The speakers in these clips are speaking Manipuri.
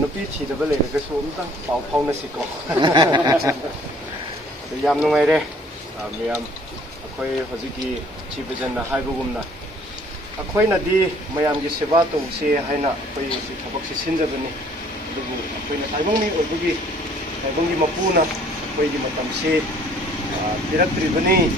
nupi thidaba leiragasu amtang pau faunasiko yam nungaire miyam akhoi hojiki chibajana haibugumna akhoi nadi mayam gi seba tongse haina akhoi si thabak si sinjabani dugu akhoi na taibong mi obugi taibong gi mapuna akhoi gi matamse piratribani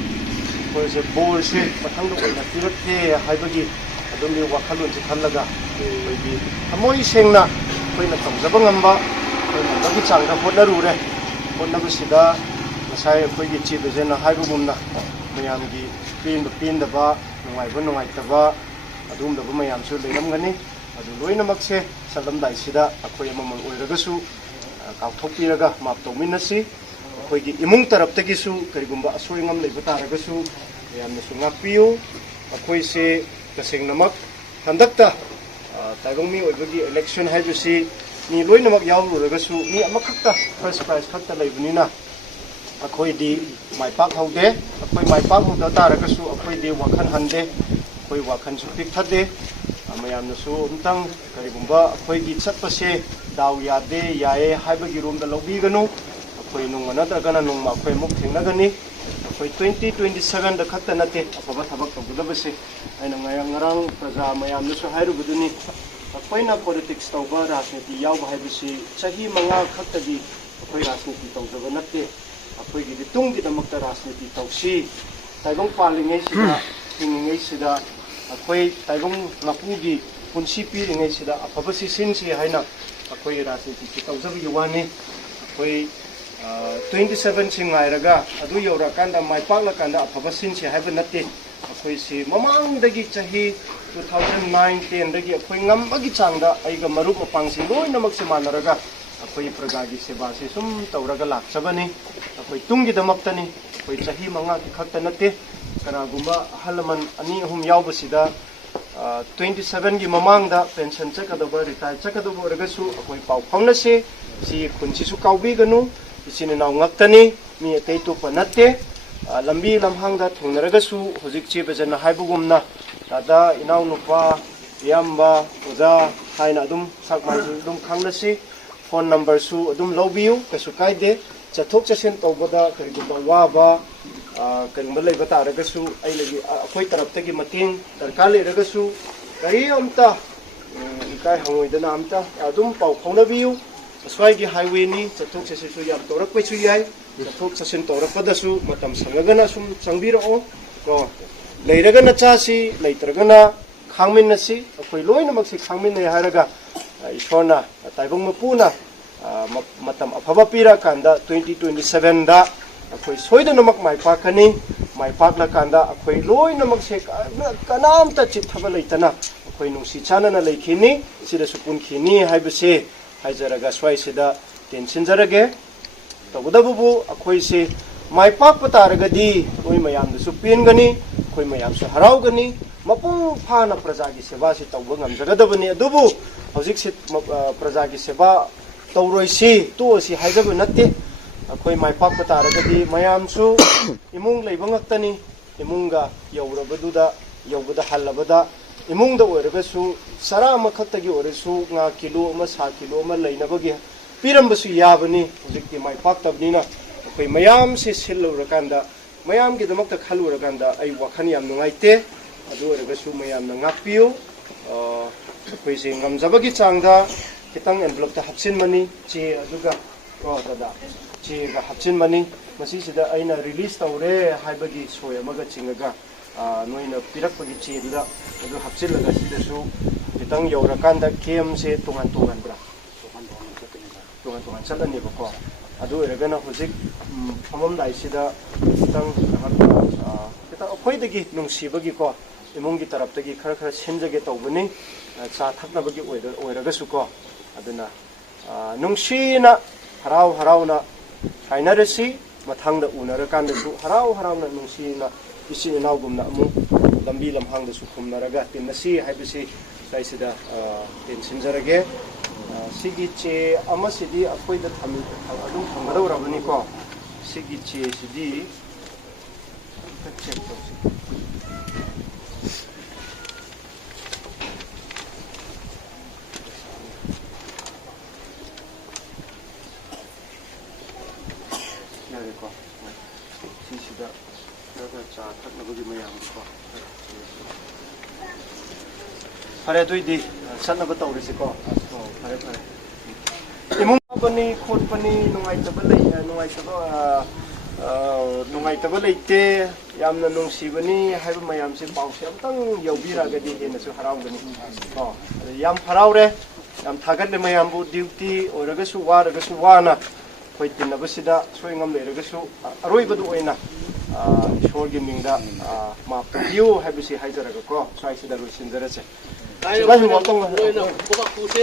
akhoi se bol se pathang do na pirathe haibagi adum ni wakhalun se khallaga akhoi gi amoi sengna ꯑꯩꯈꯣꯏꯅ ꯇꯧꯖꯕ ꯉꯝꯕ ꯑꯩꯈꯣꯏ ꯉꯝꯕꯒꯤ ꯆꯥꯡꯗ ꯍꯣꯠꯅꯔꯨꯔꯦ ꯍꯣꯠꯅꯕꯁꯤꯗ ꯉꯁꯥꯏ ꯑꯩꯈꯣꯏꯒꯤ ꯆꯤꯞ ꯑꯦꯖꯦꯟꯅ ꯍꯥꯏꯕꯒꯨꯝꯅ ꯃꯌꯥꯝꯒꯤ ꯄꯦꯟꯕ ꯄꯦꯟꯗꯕ ꯅꯨꯡꯉꯥꯏꯕ ꯅꯨꯡꯉꯥꯏꯇꯕ ꯑꯗꯨꯒꯨꯝꯂꯕ ꯃꯌꯥꯝꯁꯨ ꯂꯩꯔꯝꯒꯅꯤ ꯑꯗꯨ ꯂꯣꯏꯅꯃꯛꯁꯦ ꯆꯠꯂꯝꯗꯥꯏꯁꯤꯗ ꯑꯩꯈꯣꯏ ꯑꯃꯃꯝ ꯑꯣꯏꯔꯒꯁꯨ ꯀꯥꯎꯊꯣꯛꯄꯤꯔꯒ ꯃꯥꯞ ꯇꯧꯃꯤꯟꯅꯁꯤ ꯑꯩꯈꯣꯏꯒꯤ ꯏꯃꯨꯡ ꯇꯔꯞꯇꯒꯤꯁꯨ ꯀꯔꯤꯒꯨꯝꯕ ꯑꯁꯣꯏ ꯑꯉꯥꯝ ꯂꯩꯕ ꯇꯥꯔꯒꯁꯨ ꯃꯌꯥꯝꯅꯁꯨ ꯉꯥꯛꯄꯤꯌꯨ ꯑꯩꯈꯣꯏꯁꯦ ꯇꯁꯦꯡꯅꯃꯛ ꯍꯟꯗꯛꯇ ताइबंग मी ओइबगी इलेक्शन हाइबसी मी लोइनमक यावरुरगसु मी अमखक्ता फर्स्ट प्राइज खक्ता लैबनिना अखोइदी माइपाक हौदे अखोइ माइपाक हौदा तारगसु अखोइदी वाखन हंदे अखोइ वाखन सु पिकथदे मयामनसु उमतंग करिगुंबा अखोइगी चटपसे दाव यादे याए हाइबगी रोमदा लौबीगनु अखोइ नुंगनदगना नुंगमा अखोइ मुक थेंगनगनी अखोइ 2027 दा खक्ता नते अफबा थबक तौगदबसे आइना ngarang प्रजा मयामनसु हाइरुबदुनी अखोइना पॉलिटिक्स तौबा राजनीति यावबा हाइबसी चाही मंगा खक्तदी अखोइ राजनीति तौजबा नते अखोइगी तुंगी दमकता राजनीति तौसी ताइबंग पालिङै सिदा हिङै सिदा अखोइ ताइबंग लापुगी पुन्सी पिरिङै सिदा अफबसी सिनसी हाइना अखोइ राजनीति तौजबा युवानी अखोइ 27 सिंगाइरगा अदु यौराकांदा माइपाकलाकांदा अफबा सिनसी हाइबा नते अखोइ सि ममांगदगी चाही 2009-10 दगी अखोइ ngambagi changda aiga marup mapangsi loinamak se manaraga अखोइ प्रजागी सेवा से सुम तौरगा लाक्चबनी अखोइ तुंगी दमक्तनी अखोइ चाही मंगा की खक्ता नते कनागुंबा हलमन अनि अहुम यावबसिदा 27 की ममांगदा पेंशन चकदबा रिटायर चकदबा ओरगसु अखोइ पाउ फाउनसे सि खुनसिसु काउबीगनु इसिने नाउ ngक्तनी मी अतै तोप नते लंबी लमहांगदा थेंगरगसु होजिक चे बजन हाइबुगुमना दादा इनाउ नुपा याम्बा ओजा हाइना अदुम साकमाइसु अदुम खांगनसि फोन नंबर सु अदुम लौबियु कसु काइदे चथोक चसेन तौबदा करिगुबा वाबा करिगुबा लेबा तारगसु आई लगी अखोइ तरफतगी मतेंग दरकार लेरगसु कई अमता इकाय हंगोइदना अमता अदुम पाउ फौनबियु अस्वाइगी हाईवे नि चथोक चसेसु याम तौरकपैसु याय चथोक चसेन तौरकपदसु मतम संगगना सुम संबिरओ को लेरगना चासी लेत्रगना खांगमिनसी अखोइ लोइनमक्सि खांगमिनय हारगा ईश्वरना ताइबंग मपुना मतम अफबा पीरा कांदा 2027 दा अखोइ सोइदनमक माइपाकनी माइपाकला कांदा अखोइ लोइनमक से कनामता चिथबा लेतना अखोइ नुंसी चानना लेखिनी सिदा सुपुन खिनी हाइबसे हाइजरगा स्वाइसिदा टेंशन जरगे ꯇꯧꯒꯗꯕꯕꯨ ꯑꯩꯈꯣꯏꯁꯤ ꯃꯥꯏ ꯄꯥꯛꯄ ꯇꯥꯔꯒꯗꯤ ꯅꯣꯏ ꯃꯌꯥꯝꯗꯁꯨ ꯄꯦꯟꯒꯅꯤ ꯑꯩꯈꯣꯏ ꯃꯌꯥꯝꯁꯨ ꯍꯔꯥꯎꯒꯅꯤ ꯃꯄꯨꯡ ꯐꯥꯅ ꯄ꯭ꯔꯖꯥꯒꯤ ꯁꯦꯕꯥꯁꯤ ꯇꯧꯕ ꯉꯝꯖꯒꯗꯕꯅꯤ ꯑꯗꯨꯕꯨ ꯍꯧꯖꯤꯛꯁꯤ ꯄ꯭ꯔꯖꯥꯒꯤ ꯁꯦꯕꯥ ꯇꯧꯔꯣꯏꯁꯤ ꯇꯣꯛꯑꯁꯤ ꯍꯥꯏꯖꯕ ꯅꯠꯇꯦ ꯑꯩꯈꯣꯏ ꯃꯥꯏ ꯄꯥꯛꯄ ꯇꯥꯔꯒꯗꯤ ꯃꯌꯥꯝꯁꯨ ꯏꯃꯨꯡ ꯂꯩꯕ ꯉꯛꯇꯅꯤ ꯏꯃꯨꯡꯒ ꯌꯧꯕꯗ ꯍꯜꯂꯕꯗ ꯏꯃꯨꯡꯗ ꯑꯣꯏꯔꯒꯁꯨ ꯆꯔꯥ ꯑꯃꯈꯛꯇꯒꯤ ꯑꯣꯏꯔꯁꯨ ꯉꯥ ꯀꯤꯂꯣ ꯑꯃ ꯁꯥ ꯀꯤꯂꯣ ꯑꯃ ꯂꯩꯅꯕꯒꯤ ꯄꯤꯔꯝꯕꯁꯨ ꯌꯥꯕꯅꯤ ꯍꯧꯖꯤꯛꯇꯤ ꯃꯥꯏ ꯄꯥꯛꯇꯕꯅꯤꯅ ꯑꯩꯈꯣꯏ ꯃꯌꯥꯝꯁꯤ ꯁꯤꯜꯂꯨꯔꯀꯥꯟꯗ ꯃꯌꯥꯝꯒꯤꯗꯃꯛꯇ ꯈꯜꯂꯨꯔꯀꯥꯟꯗ ꯑꯩ ꯋꯥꯈꯜ ꯌꯥꯝ ꯅꯨꯡꯉꯥꯏꯇꯦ ꯑꯗꯨ ꯑꯣꯏꯔꯒꯁꯨ ꯃꯌꯥꯝꯅ ꯉꯥꯛꯄꯤꯌꯨ ꯑꯩꯈꯣꯏꯁꯦ ꯉꯝꯖꯕꯒꯤ ꯆꯥꯡꯗ khitang envelope ta hapchinmani che aduga dada che ga hapchinmani masisida aina release tawre haibagi soy amaga chingaga noina pirakpagi che duda adu hapchilaga sidasu khitang yaurakanda kem se tongan bra tongan chalani bako adu eragana hojik phamam daisida khitang akhoi nungsibagi ko imungi taraptagi khara sinjage tawbani cha thaknabagi oiragasu ko aduna nungsina harau-harauna hainarasi mathangda unarakandasu harau-harauna nungsina isi inaugumna amu lambi lamhangdasu khumnaraga tinasi haibisi saisida tensinjarage sigi che amasidi akoida thami adum thamgadawrabani ko sigi che sidi check tawsi Pare tuidi sana ba tawrisi ko pare imong pani khot pani nungaitaba leite yamna nungsibani haiba mayamse pawse amtang yaubiragadi henasu harawgani ko yam harawre yam thagatle mayambu duty oragasu waragasu wana khoi tinabasida soingam leragasu aroibadu oina ishorgi mingda ma piu habisi haijaraga ko swaisida lusinjarase Silahin waltong loina boba kuse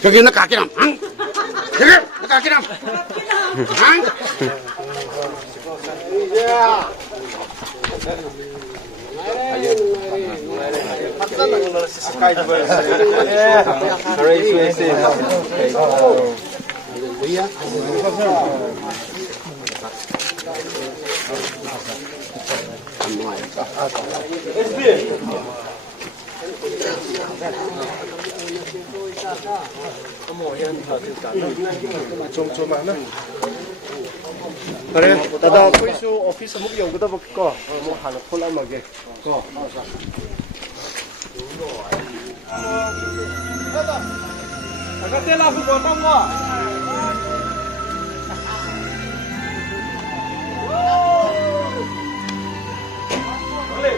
Kaki nak kaki nam, kaki nak kaki nam, Pare dada koi su office amuk yaugadaba ko amuk hana kholamage ko dada agatela fu botamwa ole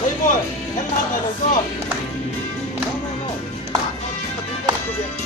Hey boy, em thằng này được rồi. No.